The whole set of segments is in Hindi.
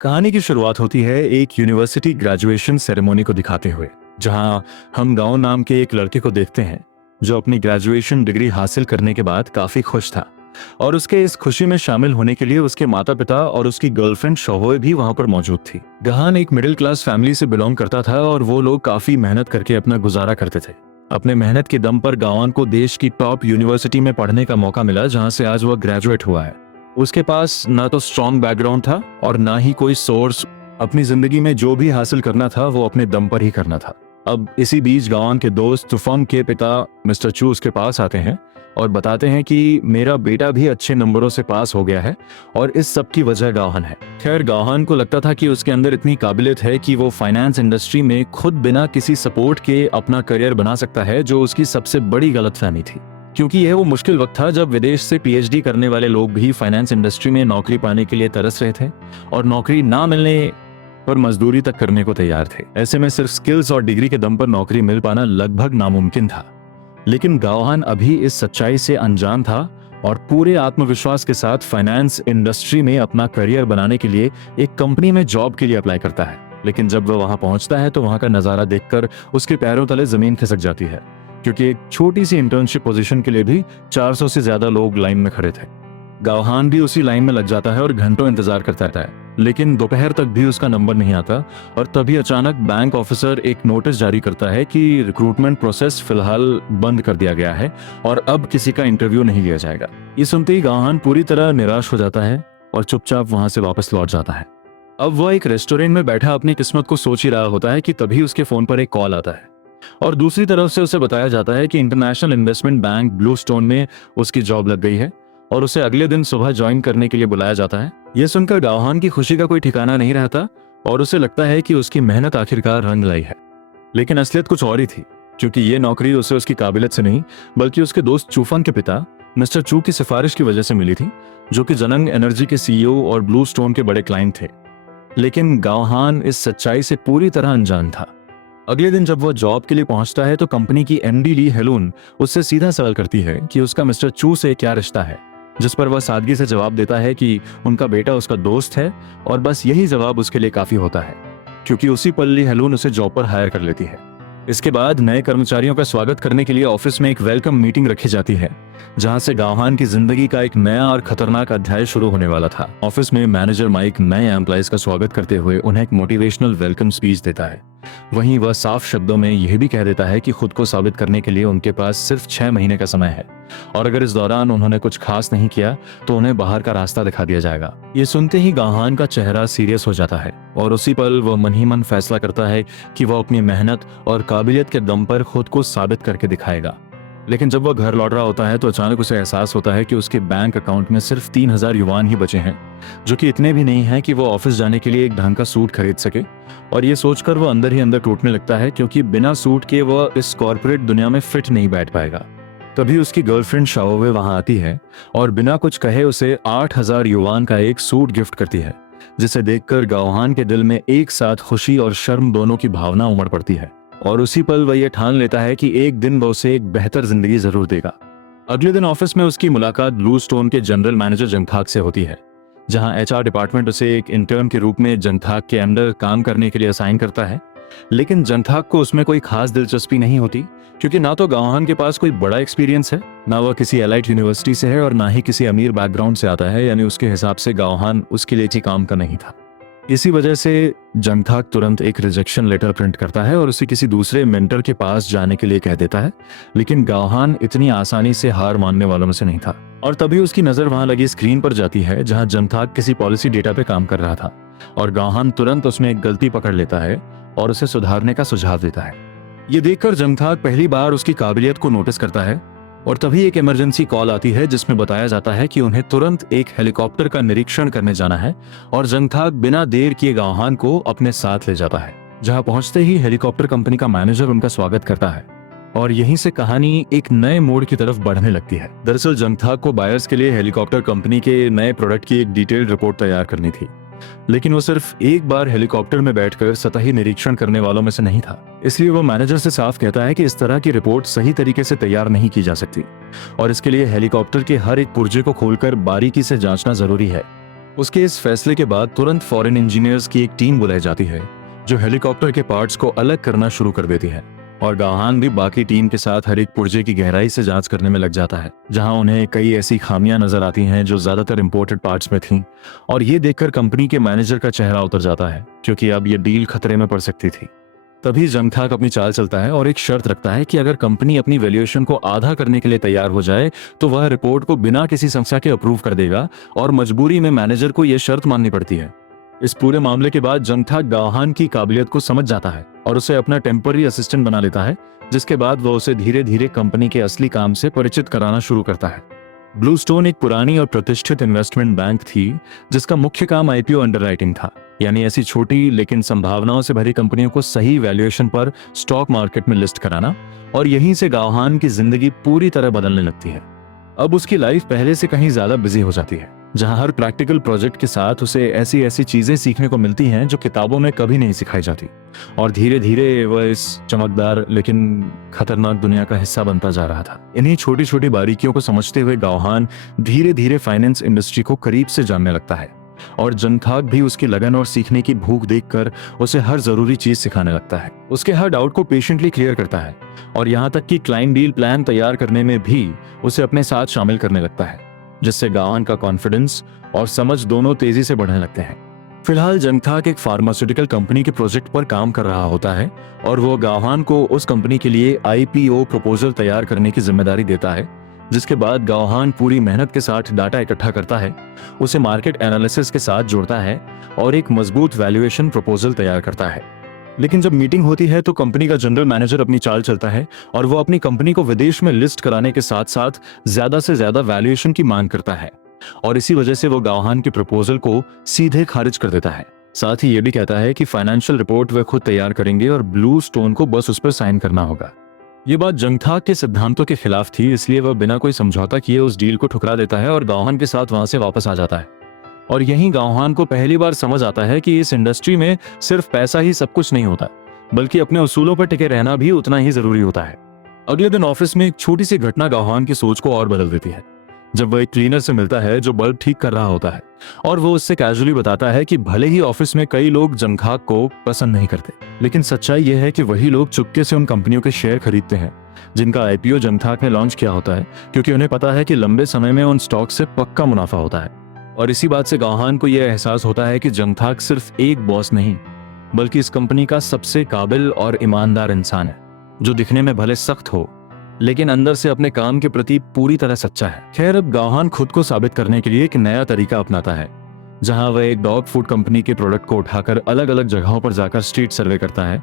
कहानी की शुरुआत होती है एक यूनिवर्सिटी ग्रेजुएशन सेरेमनी को दिखाते हुए, जहां हम गांव नाम के एक लड़के को देखते हैं जो अपनी ग्रेजुएशन डिग्री हासिल करने के बाद काफी खुश था। और उसके इस खुशी में शामिल होने के लिए उसके माता पिता और उसकी गर्लफ्रेंड शोहोए भी वहां पर मौजूद थी। गहान एक मिडिल क्लास फैमिली से बिलोंग करता था और वो लोग काफी मेहनत करके अपना गुजारा करते थे। अपने मेहनत के दम पर गहान को देश की टॉप यूनिवर्सिटी में पढ़ने का मौका मिला, जहां से आज वह ग्रेजुएट हुआ है। उसके पास ना तो स्ट्रॉन्ग बैकग्राउंड था और ना ही कोई सोर्स। अपनी जिंदगी में जो भी हासिल करना था वो अपने दम पर ही करना था। अब इसी बीच गावान के दोस्त तूफान के पिता मिस्टर चू उसके पास आते हैं और बताते हैं कि मेरा बेटा भी अच्छे नंबरों से पास हो गया है और इस सब की वजह गावहन है। खैर, गावहन को लगता था कि उसके अंदर इतनी काबिलियत है कि वो फाइनेंस इंडस्ट्री में खुद बिना किसी सपोर्ट के अपना करियर बना सकता है, जो उसकी सबसे बड़ी गलतफहमी थी। क्योंकि यह वो मुश्किल वक्त था जब विदेश से पीएचडी करने वाले लोग भी फाइनेंस इंडस्ट्री में नौकरी पाने के लिए तरस रहे थे और नौकरी ना मिलने पर मजदूरी तक करने को तैयार थे। ऐसे में सिर्फ स्किल्स और डिग्री के दम पर नौकरी मिल पाना लगभग नामुमकिन था। लेकिन गावहान अभी इस सच्चाई से अनजान था और पूरे आत्मविश्वास के साथ फाइनेंस इंडस्ट्री में अपना करियर बनाने के लिए एक कंपनी में जॉब के लिए अप्लाई करता है। लेकिन जब वह वहां पहुंचता है तो वहां का नजारा देखकर उसके पैरों तले जमीन खिसक जाती है, क्योंकि एक छोटी सी इंटर्नशिप पोजीशन के लिए भी 400 से ज्यादा लोग लाइन में खड़े थे। गावहान भी उसी लाइन में लग जाता है और घंटों इंतजार करता रहता है, लेकिन दोपहर तक भी उसका नंबर नहीं आता। और तभी अचानक बैंक ऑफिसर एक नोटिस जारी करता है कि रिक्रूटमेंट प्रोसेस फिलहाल बंद कर दिया गया है और अब किसी का इंटरव्यू नहीं लिया जाएगा। ये सुनते ही गावहान पूरी तरह निराश हो जाता है और चुपचाप वहां से वापस लौट जाता है। अब वह एक रेस्टोरेंट में बैठा अपनी किस्मत को सोच ही रहा होता है कि तभी उसके फोन पर एक कॉल आता है और दूसरी तरफ से उसे बताया जाता है कि international investment bank blue stone में उसकी जॉब लग गई है और उसे अगले दिन सुबह ज्वाइन करने के लिए बुलाया जाता है। यह सुनकर गावहान की खुशी का कोई ठिकाना नहीं रहता और उसे लगता है कि उसकी मेहनत आखिरकार रंग लाई है। लेकिन असलियत कुछ और ही थी, क्योंकि ये नौकरी उसे उसकी काबिलियत से नहीं बल्कि उसके दोस्त चूफन के पिता मिस्टर चू की सिफारिश की वजह से मिली थी, जो कि जनंग एनर्जी के सीईओ और ब्लू स्टोन के बड़े क्लाइंट थे। लेकिन गावहान इस सच्चाई से पूरी तरह अनजान था। अगले दिन जब वह जॉब के लिए पहुंचता है तो कंपनी की एमडी ली हेलून उससे सीधा सवाल करती है कि उसका मिस्टर चू से क्या रिश्ता है, जिस पर वह सादगी से जवाब देता है कि उनका बेटा उसका दोस्त है और बस यही जवाब उसके लिए काफी होता है, क्योंकि उसी पल ली हेलून उसे जॉब पर हायर कर लेती है। इसके बाद नए कर्मचारियों का स्वागत करने के लिए ऑफिस में एक वेलकम मीटिंग रखी जाती है, जहां से गावहान की जिंदगी का एक नया और खतरनाक अध्याय शुरू होने वाला था। ऑफिस में मैनेजर माइक नए एम्प्लॉइज का स्वागत करते हुए उन्हें एक मोटिवेशनल वेलकम स्पीच देता है। वहीं वह साफ शब्दों में यह भी कह देता है कि खुद को साबित करने के लिए उनके पास सिर्फ 6 महीने का समय है और अगर इस दौरान उन्होंने कुछ खास नहीं किया तो उन्हें बाहर का रास्ता दिखा दिया जाएगा। ये सुनते ही गावहान का चेहरा सीरियस हो जाता है और उसी पल वह मन ही मन फैसला करता है कि वह अपनी मेहनत और काबिलियत के दम पर खुद को साबित करके दिखाएगा। लेकिन जब वह घर लौट रहा होता है तो अचानक उसे एहसास होता है कि उसके बैंक अकाउंट में सिर्फ 3000 युवान ही बचे हैं, जो कि इतने भी नहीं है कि वो ऑफिस जाने के लिए एक ढंग का सूट खरीद सके। और ये सोचकर वो अंदर ही अंदर टूटने लगता है, क्योंकि बिना सूट के वह इस कॉर्पोरेट दुनिया में फिट नहीं बैठ पाएगा। तभी उसकी गर्लफ्रेंड शाओवे वहां आती है और बिना कुछ कहे उसे 8000 युवान का एक सूट गिफ्ट करती है, जिसे देखकर गावहान के दिल में एक साथ खुशी और शर्म दोनों की भावना उमड़ पड़ती है और उसी पल वह यह ठान लेता है कि एक दिन वह उसे एक बेहतर जिंदगी जरूर देगा। अगले दिन ऑफिस में उसकी मुलाकात ब्लू स्टोन के जनरल मैनेजर जंगथाक से होती है, जहां एचआर डिपार्टमेंट उसे एक इंटर्न के रूप में जंगथाक के अंडर काम करने के लिए असाइन करता है। लेकिन जंगथाक को उसमें कोई खास दिलचस्पी नहीं होती, क्योंकि ना तो गावहान के पास कोई बड़ा एक्सपीरियंस है, ना वह किसी एलाइट यूनिवर्सिटी से है और ना ही किसी अमीर बैकग्राउंड से आता है, यानी उसके हिसाब से गावहान उसके लिए ही काम का नहीं था। इसी वजह से जंगथाक तुरंत एक रिजेक्शन लेटर प्रिंट करता है और उसे किसी दूसरे मेंटर के पास जाने के लिए कह देता है। लेकिन गावहान इतनी आसानी से हार मानने वालों में से नहीं था और तभी उसकी नजर वहां लगी स्क्रीन पर जाती है, जहां जंगथाक किसी पॉलिसी डेटा पे काम कर रहा था और गावहान तुरंत उसमें एक गलती पकड़ लेता है और उसे सुधारने का सुझाव देता है। ये देखकर जंगथाक पहली बार उसकी काबिलियत को नोटिस करता है और तभी एक इमरजेंसी कॉल आती है, जिसमें बताया जाता है कि उन्हें तुरंत एक हेलीकॉप्टर का निरीक्षण करने जाना है और जंगथाक बिना देर किए गावहान को अपने साथ ले जाता है। जहां पहुंचते ही हेलीकॉप्टर कंपनी का मैनेजर उनका स्वागत करता है और यहीं से कहानी एक नए मोड़ की तरफ बढ़ने लगती है। दरअसल जंगथाक को बायर्स के लिए हेलीकॉप्टर कंपनी के नए प्रोडक्ट की एक डिटेल्ड रिपोर्ट तैयार करनी थी, लेकिन वो सिर्फ एक बार हेलीकॉप्टर में बैठकर सतही निरीक्षण करने वालों में से नहीं था। इसलिए वो मैनेजर से साफ कहता है कि इस तरह की रिपोर्ट सही तरीके से तैयार नहीं की जा सकती और इसके लिए हेलीकॉप्टर के हर एक पुर्जे को खोलकर बारीकी से जांचना जरूरी है। उसके इस फैसले के बाद तुरंत फॉरेन इंजीनियर्स की एक टीम बुलाई जाती है जो हेलीकॉप्टर के पार्ट्स को अलग करना शुरू कर देती है, और गाहान भी बाकी टीम के साथ हर एक पुर्जे की गहराई से जांच करने में लग जाता है, जहां उन्हें कई ऐसी खामियां नजर आती हैं जो ज्यादातर इंपोर्टेड पार्ट्स में थीं। और ये देखकर कंपनी के मैनेजर का चेहरा उतर जाता है, क्योंकि अब ये डील खतरे में पड़ सकती थी। तभी जंगथाक अपनी चाल चलता है और एक शर्त रखता है कि अगर कंपनी अपनी वैल्यूएशन को आधा करने के लिए तैयार हो जाए तो वह रिपोर्ट को बिना किसी समस्या के अप्रूव कर देगा, और मजबूरी में मैनेजर को यह शर्त माननी पड़ती है। इस पूरे मामले के बाद जंगथाक गाहान की काबिलियत को समझ जाता है और उसे अपना टेम्पररी असिस्टेंट बना लेता है, जिसके बाद वह उसे धीरे धीरे कंपनी के असली काम से परिचित कराना शुरू करता है। ब्लूस्टोन एक पुरानी और प्रतिष्ठित इन्वेस्टमेंट बैंक थी जिसका मुख्य काम आईपीओ अंडरराइटिंग था, यानी ऐसी छोटी लेकिन संभावनाओं से भरी कंपनियों को सही वैल्यूएशन पर स्टॉक मार्केट में लिस्ट कराना। और यहीं से गाहान की जिंदगी पूरी तरह बदलने लगती है। अब उसकी लाइफ पहले से कहीं ज्यादा बिजी हो जाती है, जहां हर प्रैक्टिकल प्रोजेक्ट के साथ उसे ऐसी ऐसी चीजें सीखने को मिलती हैं जो किताबों में कभी नहीं सिखाई जाती, और धीरे धीरे वह इस चमकदार लेकिन खतरनाक दुनिया का हिस्सा बनता जा रहा था। इन्हीं छोटी छोटी बारीकियों को समझते हुए गाहान धीरे धीरे फाइनेंस इंडस्ट्री को करीब से जानने लगता है, और जंगथाक भी उसकी लगन और सीखने की भूख देखकर उसे हर जरूरी चीज सिखाने लगता है। उसके हर डाउट को पेशेंटली क्लियर करता है, और यहाँ तक कि क्लाइंट डील प्लान तैयार करने में भी उसे अपने साथ शामिल करने लगता है, जिससे गाहान का कॉन्फिडेंस और समझ दोनों तेजी से बढ़ने लगते हैं। फिलहाल जंगथाक एक फार्मास्यूटिकल कंपनी के प्रोजेक्ट पर काम कर रहा होता है, और वो गाहान को उस कंपनी के लिए आईपीओ प्रपोजल तैयार करने की जिम्मेदारी देता है, जिसके बाद गाहान पूरी मेहनत के साथ डाटा इकट्ठा करता है, उसे मार्केट एनालिसिस के साथ जोड़ता है और एक मजबूत वैल्यूएशन प्रपोजल तैयार करता है। लेकिन जब मीटिंग होती है तो कंपनी का जनरल मैनेजर अपनी चाल चलता है और वो अपनी कंपनी को विदेश में लिस्ट कराने के साथ साथ ज्यादा से ज्यादा वैल्यूएशन की मांग करता है, और इसी वजह से वो गाहान के प्रपोजल को सीधे खारिज कर देता है। साथ ही ये भी कहता है कि फाइनेंशियल रिपोर्ट वे खुद तैयार करेंगे और ब्लू स्टोन को बस उस पर साइन करना होगा। ये बात जंगथाक के सिद्धांतों के खिलाफ थी, इसलिए वह बिना कोई समझौता किए उस डील को ठुकरा देता है और गाहान के साथ वहां से वापस आ जाता है। और यहीं गाहान को पहली बार समझ आता है कि इस इंडस्ट्री में सिर्फ पैसा ही सब कुछ नहीं होता, बल्कि अपने उसूलों पर टिके रहना भी उतना ही जरूरी होता है। अगले दिन ऑफिस में एक छोटी सी घटना गाहान की सोच को और बदल देती है, जब वह एक क्लीनर से मिलता है जो बल्ब ठीक कर रहा होता है, और वो उससे कैजुअली बताता है कि भले ही ऑफिस में कई लोग जंगथाक को पसंद नहीं करते, लेकिन सच्चाई यह है कि वही लोग चुपके से उन कंपनियों के शेयर खरीदते हैं जिनका आईपीओ जंगथाक ने लॉन्च किया होता है, क्योंकि उन्हें पता है कि लंबे समय में उन स्टॉक से पक्का मुनाफा होता है। और इसी बात से गाहान को यह एहसास होता है कि जंगथाक सिर्फ एक बॉस नहीं, बल्कि इस कंपनी का सबसे काबिल और ईमानदार इंसान है, जो दिखने में भले सख्त हो लेकिन अंदर से अपने काम के प्रति पूरी तरह सच्चा है। खैर, अब गाहान खुद को साबित करने के लिए एक नया तरीका अपनाता है, जहां वह एक डॉग फूड कंपनी के प्रोडक्ट को उठाकर अलग अलग जगहों पर जाकर स्ट्रीट सर्वे करता है,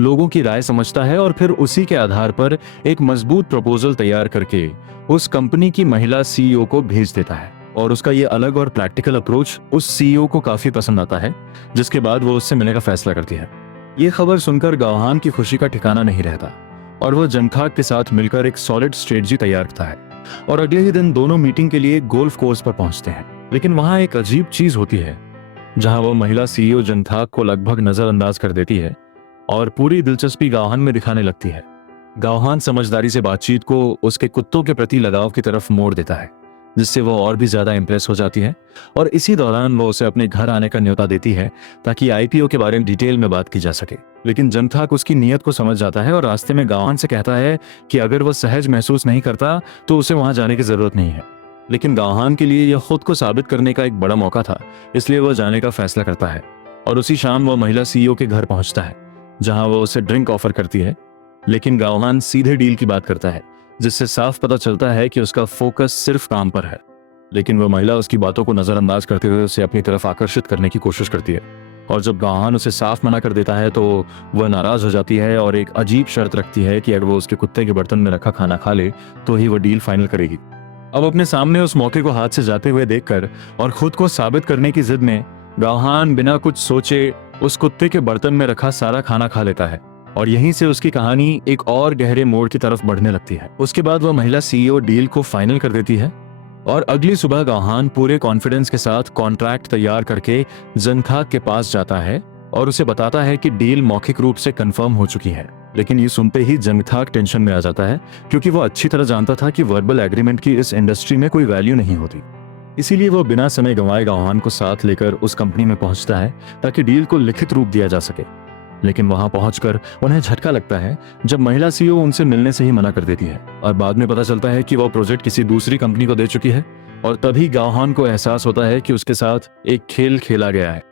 लोगों की राय समझता है और फिर उसी के आधार पर एक मजबूत प्रपोजल तैयार करके उस कंपनी की महिला सीईओ को भेज देता है। और उसका ये अलग और प्रैक्टिकल अप्रोच उस सीईओ को काफी पसंद आता है, जिसके बाद वो उससे मिलने का फैसला करती है। ये खबर सुनकर गाहान की खुशी का ठिकाना नहीं रहता, और वह जंगथाक के साथ मिलकर एक सॉलिड स्ट्रेटजी तैयार करता है, और अगले ही दिन दोनों मीटिंग के लिए गोल्फ कोर्स पर पहुंचते हैं। लेकिन वहां एक अजीब चीज होती है, जहां वो महिला सीईओ जंगथाक को लगभग नजरअंदाज कर देती है और पूरी दिलचस्पी गाहान में दिखाने लगती है। गाहान समझदारी से बातचीत को उसके कुत्तों के प्रति लगाव की तरफ मोड़ देता है, जिससे वो और भी ज्यादा इंप्रेस हो जाती है, और इसी दौरान वो उसे अपने घर आने का न्योता देती है ताकि आईपीओ के बारे में डिटेल में बात की जा सके। लेकिन जंगथाक उसकी नीयत को समझ जाता है और रास्ते में गाहान से कहता है कि अगर वो सहज महसूस नहीं करता तो उसे वहां जाने की जरूरत नहीं है। लेकिन गाहान के लिए यह खुद को साबित करने का एक बड़ा मौका था, इसलिए वह जाने का फैसला करता है, और उसी शाम वह महिला सीईओ के घर पहुंचता है, जहां वो उसे ड्रिंक ऑफर करती है। लेकिन गाहान सीधे डील की बात करता है, जिससे साफ पता चलता है कि उसका फोकस सिर्फ काम पर है। लेकिन वह महिला उसकी बातों को नजरअंदाज करते हुए उसे अपनी तरफ आकर्षित करने की कोशिश करती है, और जब गाहान उसे साफ मना कर देता है तो वह नाराज हो जाती है और एक अजीब शर्त रखती है कि अगर वो उसके कुत्ते के बर्तन में रखा खाना खा ले तो ही वह डील फाइनल करेगी। अब अपने सामने उस मौके को हाथ से जाते हुए देखकर और खुद को साबित करने की जिद में गाहान बिना कुछ सोचे उस कुत्ते के बर्तन में रखा सारा खाना खा लेता है, और यहीं से उसकी कहानी एक और गहरे मोड़ की तरफ बढ़ने लगती है। उसके बाद वह महिला सीईओ डील को फाइनल कर देती है, और अगली सुबह गाहान पूरे कॉन्फिडेंस के साथ कॉन्ट्रैक्ट तैयार करके जंगथाक के पास जाता है और उसे बताता है कि डील मौखिक रूप से कंफर्म हो चुकी है। लेकिन ये सुनते ही जंगथाक टेंशन में आ जाता है, क्योंकि वो अच्छी तरह जानता था कि वर्बल एग्रीमेंट की इस इंडस्ट्री में कोई वैल्यू नहीं होती। इसीलिए वो बिना समय गंवाए गावहान को साथ लेकर उस कंपनी में पहुंचता है ताकि डील को लिखित रूप दिया जा सके। लेकिन वहां पहुंचकर उन्हें झटका लगता है जब महिला सीईओ उनसे मिलने से ही मना कर देती है और बाद में पता चलता है कि वो प्रोजेक्ट किसी दूसरी कंपनी को दे चुकी है। और तभी गावहान को एहसास होता है कि उसके साथ एक खेल खेला गया है।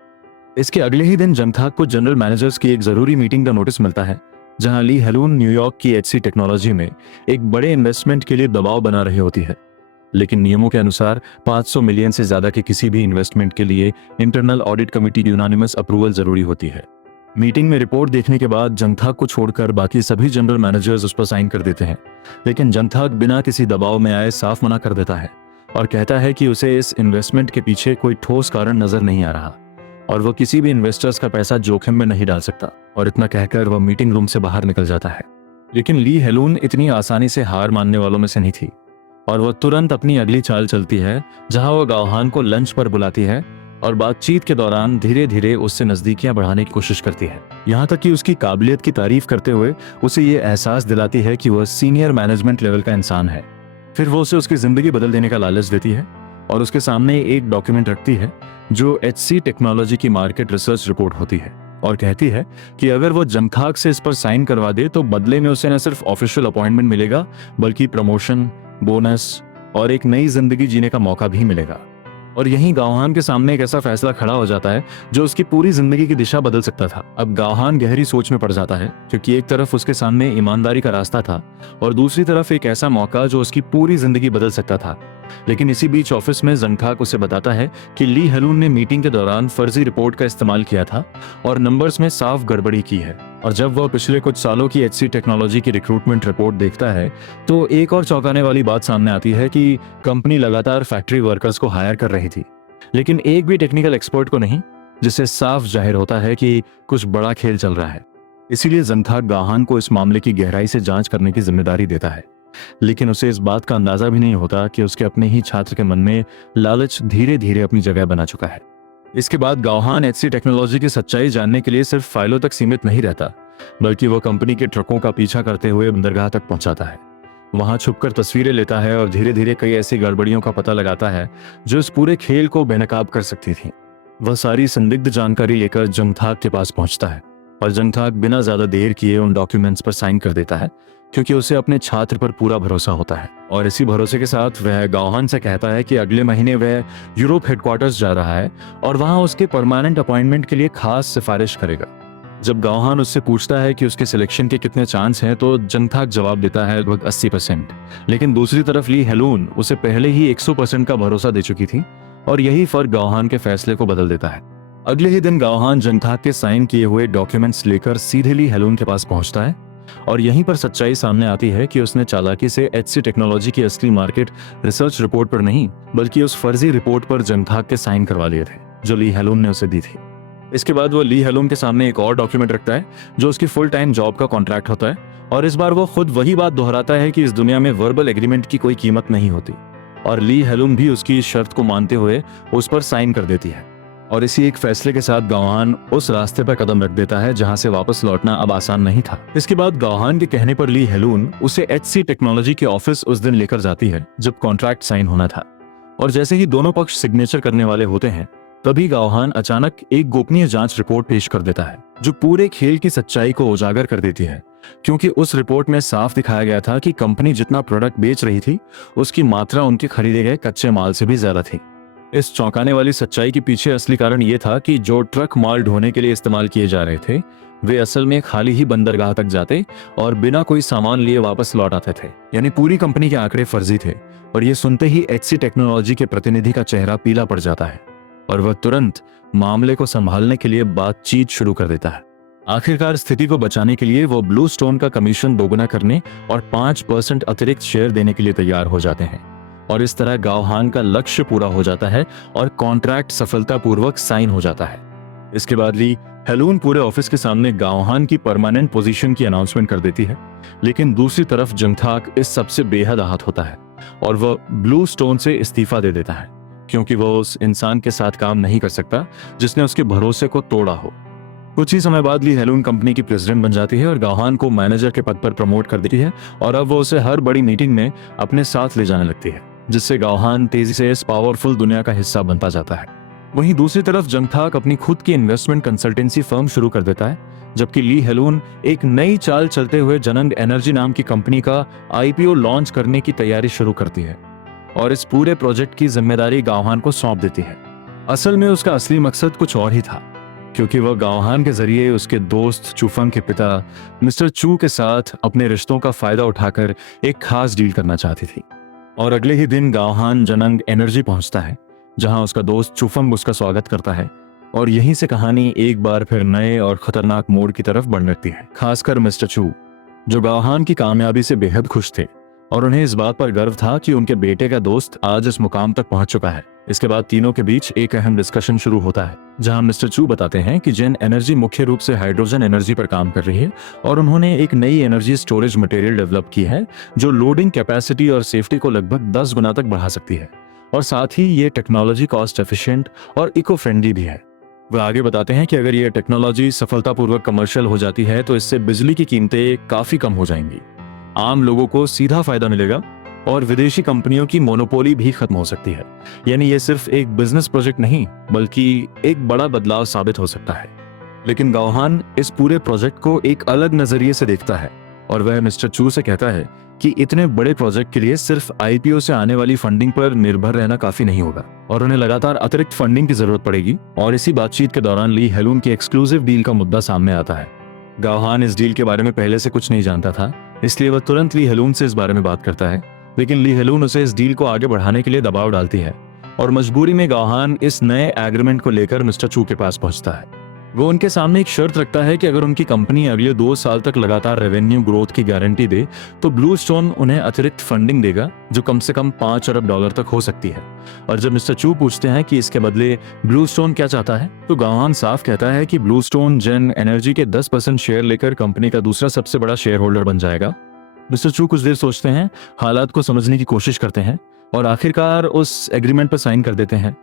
इसके अगले ही दिन जंगथाक को जनरल मैनेजर्स की एक जरूरी मीटिंग का नोटिस मिलता है, जहां ली हेलून न्यूयॉर्क की एचसी टेक्नोलॉजी में एक बड़े इन्वेस्टमेंट के लिए दबाव बना रही होती है। लेकिन नियमों के अनुसार 500 मिलियन से ज्यादा के किसी भी इन्वेस्टमेंट के लिए internal audit committee unanimous approval जरूरी होती है। मीटिंग में रिपोर्ट देखने के बाद जंगथाक को छोड़कर बाकी सभी जनरल मैनेजर्स उस पर साइन कर देते हैं। लेकिन जंगथाक बिना किसी दबाव में आए साफ मना कर देता है और कहता है कि उसे इस इन्वेस्टमेंट के पीछे कोई ठोस कारण नजर नहीं आ रहा और वो किसी भी इन्वेस्टर्स का पैसा जोखिम में नहीं डाल सकता। और इतना कहकर वह मीटिंग रूम से बाहर निकल जाता है। लेकिन ली हेलून इतनी आसानी से हार मानने वालों में से नहीं थी और वह तुरंत अपनी अगली चाल चलती है, जहां वह गावहान को लंच पर बुलाती है और बातचीत के दौरान धीरे धीरे उससे नजदीकियां बढ़ाने की कोशिश करती है। यहाँ तक कि उसकी काबिलियत की तारीफ करते हुए उसे ये एहसास दिलाती है कि वह सीनियर मैनेजमेंट लेवल का इंसान है। फिर वो उसे उसकी जिंदगी बदल देने का लालच देती है और उसके सामने एक डॉक्यूमेंट रखती है जो एचसी टेक्नोलॉजी की मार्केट रिसर्च रिपोर्ट होती है और कहती है कि अगर वो जंगथाक से इस पर साइन करवा दे तो बदले में उसे न सिर्फ ऑफिशियल अपॉइंटमेंट मिलेगा बल्कि प्रमोशन, बोनस और एक नई जिंदगी जीने का मौका भी मिलेगा। और यहीं गावहान के सामने एक ऐसा फैसला खड़ा हो जाता है जो उसकी पूरी जिंदगी की दिशा बदल सकता था। अब गावहान गहरी सोच में पड़ जाता है क्योंकि एक तरफ उसके सामने ईमानदारी का रास्ता था और दूसरी तरफ एक ऐसा मौका जो उसकी पूरी जिंदगी बदल सकता था। लेकिन इसी बीच ऑफिस में जंगथाक उसे बताता है कि ली हेलून ने मीटिंग के दौरान फर्जी रिपोर्ट का इस्तेमाल किया था और नंबर्स में साफ गड़बड़ी की है। और जब वह पिछले कुछ सालों की एचसी टेक्नोलॉजी की रिक्रूटमेंट रिपोर्ट देखता है तो एक और चौंकाने वाली बात सामने आती है कि कंपनी लगातार फैक्ट्री वर्कर्स को हायर कर रही थी, लेकिन एक भी टेक्निकल एक्सपर्ट को नहीं, जिससे साफ जाहिर होता है कि कुछ बड़ा खेल चल रहा है। इसीलिए जंगथाक गावहान को इस मामले की गहराई से जांच करने की जिम्मेदारी देता है। लेकिन उसे इस बात का अंदाजा भी नहीं होता कि उसके अपने ही छात्र के मन में लालच धीरे धीरे अपनी जगह बना चुका है। इसके बाद गावहान एचसी टेक्नोलॉजी की सच्चाई जानने के लिए सिर्फ फाइलों तक सीमित नहीं रहता, बल्कि वो कंपनी के ट्रकों का पीछा करते हुए बंदरगाह तक पहुंचाता है। वहां छुपकर तस्वीरें लेता है और धीरे धीरे कई ऐसी गड़बड़ियों का पता लगाता है जो इस पूरे खेल को बेनकाब कर सकती थी। वह सारी संदिग्ध जानकारी लेकर जंगथाक के पास पहुंचता है और जंगथाक बिना ज्यादा देर किए उन डॉक्यूमेंट्स पर साइन कर देता है क्योंकि उसे अपने छात्र पर पूरा भरोसा होता है। और इसी भरोसे के साथ वह गावहान से कहता है कि अगले महीने वह यूरोप हेडक्वार्टर्स जा रहा है और वहां उसके परमानेंट अपॉइंटमेंट के लिए खास सिफारिश करेगा। जब गावहान उससे पूछता है कि उसके सिलेक्शन के कितने चांस हैं तो जंगथाक जवाब देता है लगभग 80%। लेकिन दूसरी तरफ ली हेलून उसे पहले ही 100% का भरोसा दे चुकी थी और यही फर्क गावहान के फैसले को बदल देता है। अगले ही दिन गावहान जंगथाक के साइन किए हुए डॉक्यूमेंट्स लेकर सीधे ली हेलून के पास पहुंचता है और यहीं पर सच्चाई सामने आती है कि उसने चालाकी से एचसी टेक्नोलॉजी की असली मार्केट रिसर्च रिपोर्ट पर नहीं बल्कि उस फर्जी रिपोर्ट पर जंगथाक के साइन करवा लिए थे जो ली हेलून ने उसे दी थी। इसके बाद वो ली हेलून के सामने एक और डॉक्यूमेंट रखता है जो उसकी फुल टाइम जॉब का कॉन्ट्रैक्ट होता है और इस बार वो खुद वही बात दोहराता है कि इस दुनिया में वर्बल एग्रीमेंट की कोई कीमत नहीं होती और ली हेलून भी उसकी इस शर्त को मानते हुए उस पर साइन कर देती है। और इसी एक फैसले के साथ गावहान उस रास्ते पर कदम रख देता है जहां से वापस लौटना अब आसान नहीं था। इसके बाद गावहान के कहने पर ली हेलून उसे एचसी टेक्नोलॉजी के ऑफिस उस दिन लेकर जाती है जब कॉन्ट्रैक्ट साइन होना था और जैसे ही दोनों पक्ष सिग्नेचर करने वाले होते हैं तभी गावहान अचानक एक गोपनीय जांच रिपोर्ट पेश कर देता है जो पूरे खेल की सच्चाई को उजागर कर देती है, क्योंकि उस रिपोर्ट में साफ दिखाया गया था कि कंपनी जितना प्रोडक्ट बेच रही थी उसकी मात्रा उनके खरीदे गए कच्चे माल से भी ज्यादा थी। इस चौंकाने वाली सच्चाई के पीछे असली कारण ये था कि जो ट्रक माल ढोने के लिए इस्तेमाल किए जा रहे थे वे असल में खाली ही बंदरगाह तक जाते और बिना कोई सामान लिए वापस लौट आते थे। यानी पूरी कंपनी के आंकड़े फर्जी थे। और ये सुनते ही एचसी टेक्नोलॉजी के प्रतिनिधि का चेहरा पीला पड़ जाता है और वह तुरंत मामले को संभालने के लिए बातचीत शुरू कर देता है। आखिरकार स्थिति को बचाने के लिए वो ब्लू स्टोन का कमीशन दोगुना करने और 5% अतिरिक्त शेयर देने के लिए तैयार हो जाते हैं और इस तरह गावहान का लक्ष्य पूरा हो जाता है और कॉन्ट्रैक्ट सफलतापूर्वक साइन हो जाता है। इसके बाद ली हेलून पूरे ऑफिस के सामने गावहान की परमानेंट पोजीशन की अनाउंसमेंट कर देती है, लेकिन दूसरी तरफ जंगथाक इस सबसे बेहद आहत होता है और वह ब्लू स्टोन से इस्तीफा दे देता है क्योंकि वो उस इंसान के साथ काम नहीं कर सकता जिसने उसके भरोसे को तोड़ा हो। कुछ ही समय बाद ली हेलून कंपनी की प्रेसिडेंट बन जाती है और गावहान को मैनेजर के पद पर प्रमोट कर देती है और अब वो उसे हर बड़ी मीटिंग में अपने साथ ले जाने लगती है। जिससे गावहान तेजी से इस पावरफुल दुनिया का हिस्सा बनता जाता है। वहीं दूसरी तरफ जंगथाक अपनी खुद की इन्वेस्टमेंट कंसल्टेंसी फर्म शुरू कर देता है, जबकि ली हेलून एक नई चाल चलते हुए जनंग एनर्जी नाम की कंपनी का आईपीओ लॉन्च करने की तैयारी शुरू करती है और इस पूरे प्रोजेक्ट की जिम्मेदारी गावहान को सौंप देती है। असल में उसका असली मकसद कुछ और ही था, क्योंकि वह गावहान के जरिए उसके दोस्त चूफंग के पिता मिस्टर चू के साथ अपने रिश्तों का फायदा उठाकर एक खास डील करना चाहती थी। और अगले ही दिन गावहान जनंग एनर्जी पहुंचता है, जहां उसका दोस्त चूफंग उसका स्वागत करता है और यहीं से कहानी एक बार फिर नए और खतरनाक मोड़ की तरफ बढ़ लगती है। खासकर मिस्टर चू, जो गावहान की कामयाबी से बेहद खुश थे और उन्हें इस बात पर गर्व था कि उनके बेटे का दोस्त आज इस मुकाम तक पहुंच चुका है। इसके बाद तीनों के बीच एक अहम डिस्कशन शुरू होता है, जहां मिस्टर चू बताते हैं कि जेन एनर्जी मुख्य रूप से हाइड्रोजन एनर्जी पर काम कर रही है और उन्होंने एक नई एनर्जी स्टोरेज मटेरियल डेवलप की है जो लोडिंग कैपेसिटी और सेफ्टी को लगभग 10 गुना तक बढ़ा सकती है, और साथ ही ये टेक्नोलॉजी कॉस्ट एफिशिएंट और इको फ्रेंडली भी है। वह आगे बताते हैं कि अगर ये टेक्नोलॉजी सफलतापूर्वक कमर्शियल हो जाती है तो इससे बिजली की कीमतें काफी कम हो जाएंगी, आम लोगों को सीधा फायदा मिलेगा और विदेशी कंपनियों की मोनोपोली भी खत्म हो सकती है। यानी ये सिर्फ एक बिजनेस प्रोजेक्ट नहीं बल्कि एक बड़ा बदलाव साबित हो सकता है। लेकिन गावहान इस पूरे प्रोजेक्ट को एक अलग नजरिए से देखता है और वह मिस्टर चू से कहता है कि इतने बड़े प्रोजेक्ट के लिए सिर्फ आईपीओ से आने वाली फंडिंग पर निर्भर रहना काफी नहीं होगा और उन्हें लगातार अतिरिक्त फंडिंग की जरूरत पड़ेगी। और इसी बातचीत के दौरान ली हेलून की एक्सक्लूसिव डील का मुद्दा सामने आता है। गावहान इस डील के बारे में पहले से कुछ नहीं जानता था, इसलिए वह तुरंत ली हेलून से इस बारे में बात करता है, लेकिन ली हेलून उसे इस डील को आगे बढ़ाने के लिए दबाव डालती है और मजबूरी में गावहान इस नए एग्रीमेंट को लेकर मिस्टर चू के पास पहुंचता है। वो उनके सामने एक शर्त रखता है कि अगर उनकी कंपनी अगले 2 साल तक लगातार रेवेन्यू ग्रोथ की गारंटी दे तो ब्लूस्टोन उन्हें अतिरिक्त फंडिंग देगा जो कम से कम $5 अरब तक हो सकती है। और जब मिस्टर चू पूछते हैं कि इसके बदले ब्लूस्टोन क्या चाहता है, तो गावहान साफ कहता है कि ब्लूस्टोन जेन एनर्जी के 10% शेयर लेकर कंपनी का दूसरा सबसे बड़ा शेयर होल्डर बन जाएगा। मिस्टर चू कुछ देर सोचते हैं, हालात को समझने की कोशिश करते हैं और आखिरकार उस एग्रीमेंट पर साइन कर देते हैं,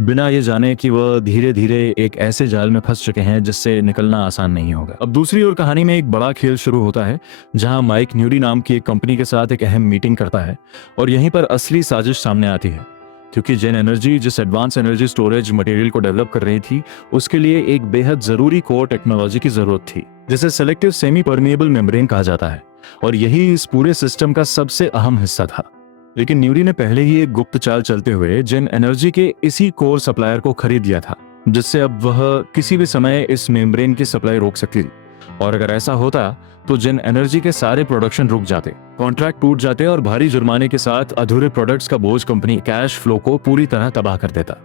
बिना ये जाने कि वह धीरे धीरे एक ऐसे जाल में फंस चुके हैं जिससे निकलना आसान नहीं होगा। अब दूसरी ओर कहानी में एक बड़ा खेल शुरू होता है, जहां माइक न्यूरी नाम की एक कंपनी के साथ एक अहम मीटिंग करता है और यहीं पर असली साजिश सामने आती है, क्योंकि जेन एनर्जी जिस एडवांस एनर्जी स्टोरेज मटेरियल को डेवलप कर रही थी उसके लिए एक बेहद जरूरी कोर टेक्नोलॉजी की जरूरत थी, जिसे सेलेक्टिव सेमी परमिएबल मेम्ब्रेन कहा जाता है, और यही इस पूरे सिस्टम का सबसे अहम हिस्सा था। लेकिन न्यूरी ने पहले ही एक गुप्त चाल चलते हुए जेन एनर्जी के इसी कोर सप्लायर को खरीद लिया था, जिससे अब वह किसी भी समय इस मेम्ब्रेन की सप्लाई रोक सकती थी। और अगर ऐसा होता तो जेन एनर्जी के सारे प्रोडक्शन रुक जाते, कॉन्ट्रैक्ट टूट जाते और भारी जुर्माने के साथ अधूरे प्रोडक्ट्स का बोझ कंपनी कैश फ्लो को पूरी तरह तबाह कर देता।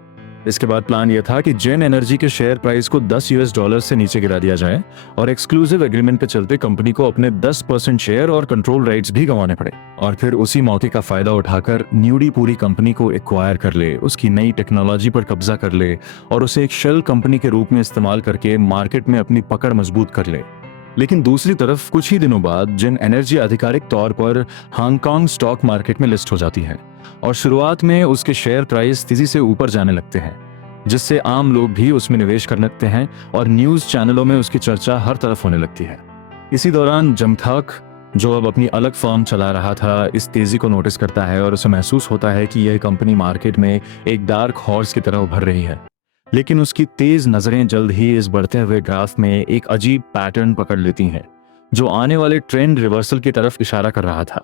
इसके बाद प्लान यह था कि जेन एनर्जी के शेयर प्राइस को $10 से नीचे गिरा दिया जाए और एक्सक्लूसिव एग्रीमेंट के चलते कंपनी को अपने 10% शेयर और कंट्रोल राइट्स भी गंवाने पड़े, और फिर उसी मौके का फायदा उठाकर न्यूडी पूरी कंपनी को एक्वायर कर ले, उसकी नई टेक्नोलॉजी पर कब्जा कर ले और उसे एक शेल कंपनी के रूप में इस्तेमाल करके मार्केट में अपनी पकड़ मजबूत कर ले। लेकिन दूसरी तरफ कुछ ही दिनों बाद जेन एनर्जी आधिकारिक तौर पर हांगकांग स्टॉक मार्केट में लिस्ट हो जाती है और शुरुआत में उसके शेयर प्राइस तेजी से ऊपर जाने लगते हैं, जिससे आम लोग भी उसमें निवेश करने लगते हैं और न्यूज चैनलों में उसकी चर्चा हर तरफ होने लगती है। इसी दौरान जंगथाक, जो अब अपनी अलग फर्म चला रहा था, इस तेजी को नोटिस करता है और उसे महसूस होता है कि यह कंपनी मार्केट में एक डार्क हॉर्स की तरह उभर रही है। लेकिन उसकी तेज नजरें जल्द ही इस बढ़ते हुए ग्राफ में एक अजीब पैटर्न पकड़ लेती हैं, जो आने वाले ट्रेंड रिवर्सल की तरफ इशारा कर रहा था।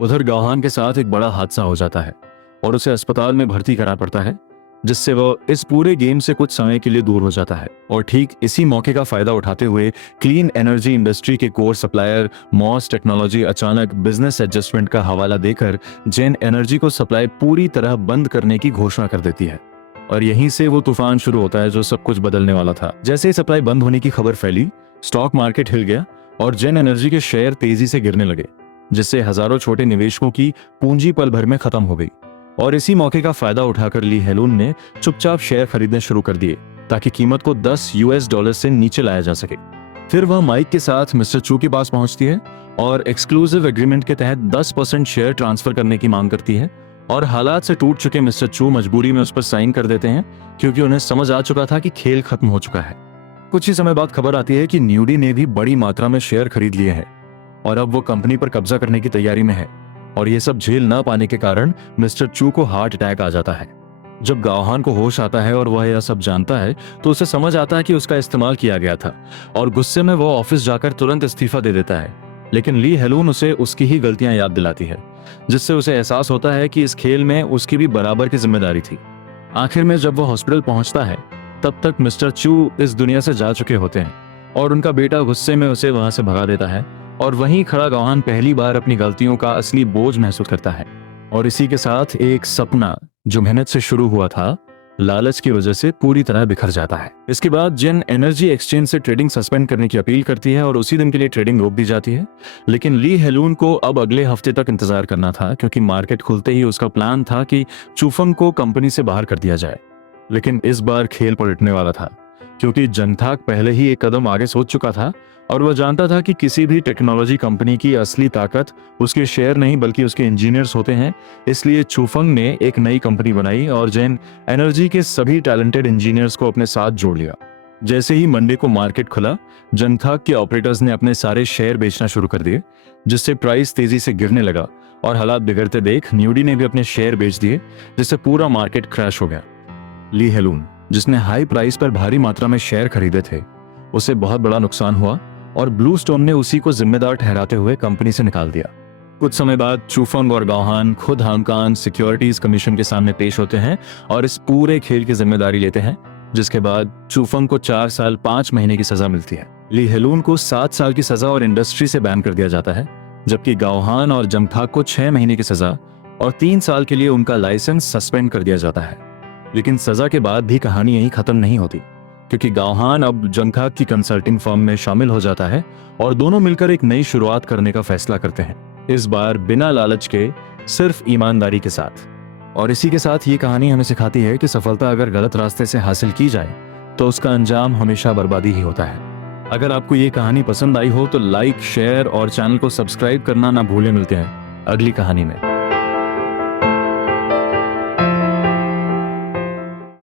उधर गावहान के साथ एक बड़ा हादसा हो जाता है और उसे अस्पताल में भर्ती करना पड़ता है, जिससे वो इस पूरे गेम से कुछ समय के लिए दूर हो जाता है। और ठीक इसी मौके का फायदा उठाते हुए क्लीन एनर्जी इंडस्ट्री के कोर सप्लायर मॉस टेक्नोलॉजी अचानक बिजनेस एडजस्टमेंट का हवाला देकर जेन एनर्जी को सप्लाई पूरी तरह बंद करने की घोषणा कर देती है। और यहीं से वो तूफान शुरू होता है जो सब कुछ बदलने वाला था। जैसे ही सप्लाई बंद होने की खबर फैली, स्टॉक मार्केट हिल गया और जेन एनर्जी के शेयर तेजी से गिरने लगे, जिससे हजारों छोटे निवेशकों की पूंजी पल भर में खत्म हो गई। और इसी मौके का फायदा उठाकर ली हेलून ने चुपचाप शेयर खरीदने शुरू कर दिए ताकि कीमत को $10 से नीचे लाया जा सके। फिर वह माइक के साथ मिस्टर चू के पास पहुंचती है और एक्सक्लूसिव एग्रीमेंट के तहत 10% शेयर ट्रांसफर करने की मांग करती है। और हालात से टूट चुके मिस्टर चू मजबूरी में उस पर साइन कर देते हैं, क्योंकि उन्हें समझ आ चुका था कि खेल खत्म हो चुका है। कुछ ही समय बाद खबर आती है कि न्यूडी ने भी बड़ी मात्रा में शेयर खरीद लिए हैं और अब वो कंपनी पर कब्जा करने की तैयारी में है। और ये सब झेल न पाने के कारण मिस्टर चू को हार्ट अटैक आ जाता है। जब गाओहान को होश आता है और वह यह सब जानता है तो उसे समझ आता है कि उसका इस्तेमाल किया गया था और गुस्से में वो ऑफिस जाकर तुरंत इस्तीफा दे देता है। लेकिन ली हेलून उसे उसकी ही गलतियां याद दिलाती है, जिससे उसे एहसास होता है कि इस खेल में उसकी भी बराबर की जिम्मेदारी थी। आखिर में जब वो हॉस्पिटल पहुंचता है तब तक मिस्टर चू इस दुनिया से जा चुके होते हैं और उनका बेटा गुस्से में उसे वहां से भगा देता है और वहीं खड़ा गाओहान पहली बार अपनी गलतियों का असली बोझ महसूस करता है। और इसी के साथ एक सपना जो मेहनत से शुरू हुआ था, लालच की वजह से पूरी तरह बिखर जाता है। इसके बाद जिन एनर्जी एक्सचेंज से ट्रेडिंग सस्पेंड करने की अपील करती है और उसी दिन के लिए ट्रेडिंग रोक दी जाती है। लेकिन ली हेलून को अब अगले हफ्ते तक इंतजार करना था, क्योंकि मार्केट खुलते ही उसका प्लान था कि चूफंग को कंपनी से बाहर कर दिया जाए। लेकिन इस बार खेल पलटने वाला था, क्योंकि जनथाक पहले ही एक कदम आगे सोच चुका था और वह जानता था कि किसी भी टेक्नोलॉजी कंपनी की असली ताकत उसके शेयर नहीं बल्कि उसके इंजीनियर्स होते हैं। इसलिए चूफंग ने एक नई कंपनी बनाई और जेन एनर्जी के सभी टैलेंटेड इंजीनियर्स को अपने साथ जोड़ लिया। जैसे ही मंडे को मार्केट खुला, जनथाक के ऑपरेटर्स ने अपने सारे शेयर बेचना शुरू कर दिए, जिससे प्राइस तेजी से गिरने लगा और हालात बिगड़ते देख न्यूडी ने भी अपने शेयर बेच दिए, जिससे पूरा मार्केट क्रैश हो गया। ली हेलून, जिसने हाई प्राइस पर भारी मात्रा में शेयर खरीदे थे, उसे बहुत बड़ा नुकसान हुआ और ब्लूस्टोन ने उसी को जिम्मेदार ठहराते हुए कंपनी से निकाल दिया। कुछ समय बाद चूफंग और गाओहान खुद हांगकांग सिक्योरिटीज कमीशन के सामने पेश होते हैं और इस पूरे खेल की जिम्मेदारी लेते हैं, जिसके बाद चूफंग को 4 साल 5 महीने की सजा मिलती है। ली हेलून को 7 साल की सजा और इंडस्ट्री से बैन कर दिया जाता है, जबकि गाओहान और जमथाक को 6 महीने की सजा और 3 साल के लिए उनका लाइसेंस सस्पेंड कर दिया जाता है। लेकिन सजा के बाद भी कहानी यहीं खत्म नहीं होती, क्योंकि गाओहान अब जंगथाक की कंसल्टिंग फर्म में शामिल हो जाता है और दोनों मिलकर एक नई शुरुआत करने का फैसला करते हैं, इस बार बिना लालच के, सिर्फ ईमानदारी के साथ। और इसी के साथ ये कहानी हमें सिखाती है कि सफलता अगर गलत रास्ते से हासिल की जाए तो उसका अंजाम हमेशा बर्बादी ही होता है। अगर आपको ये कहानी पसंद आई हो तो लाइक, शेयर और चैनल को सब्सक्राइब करना ना भूलें। मिलते हैं अगली कहानी में।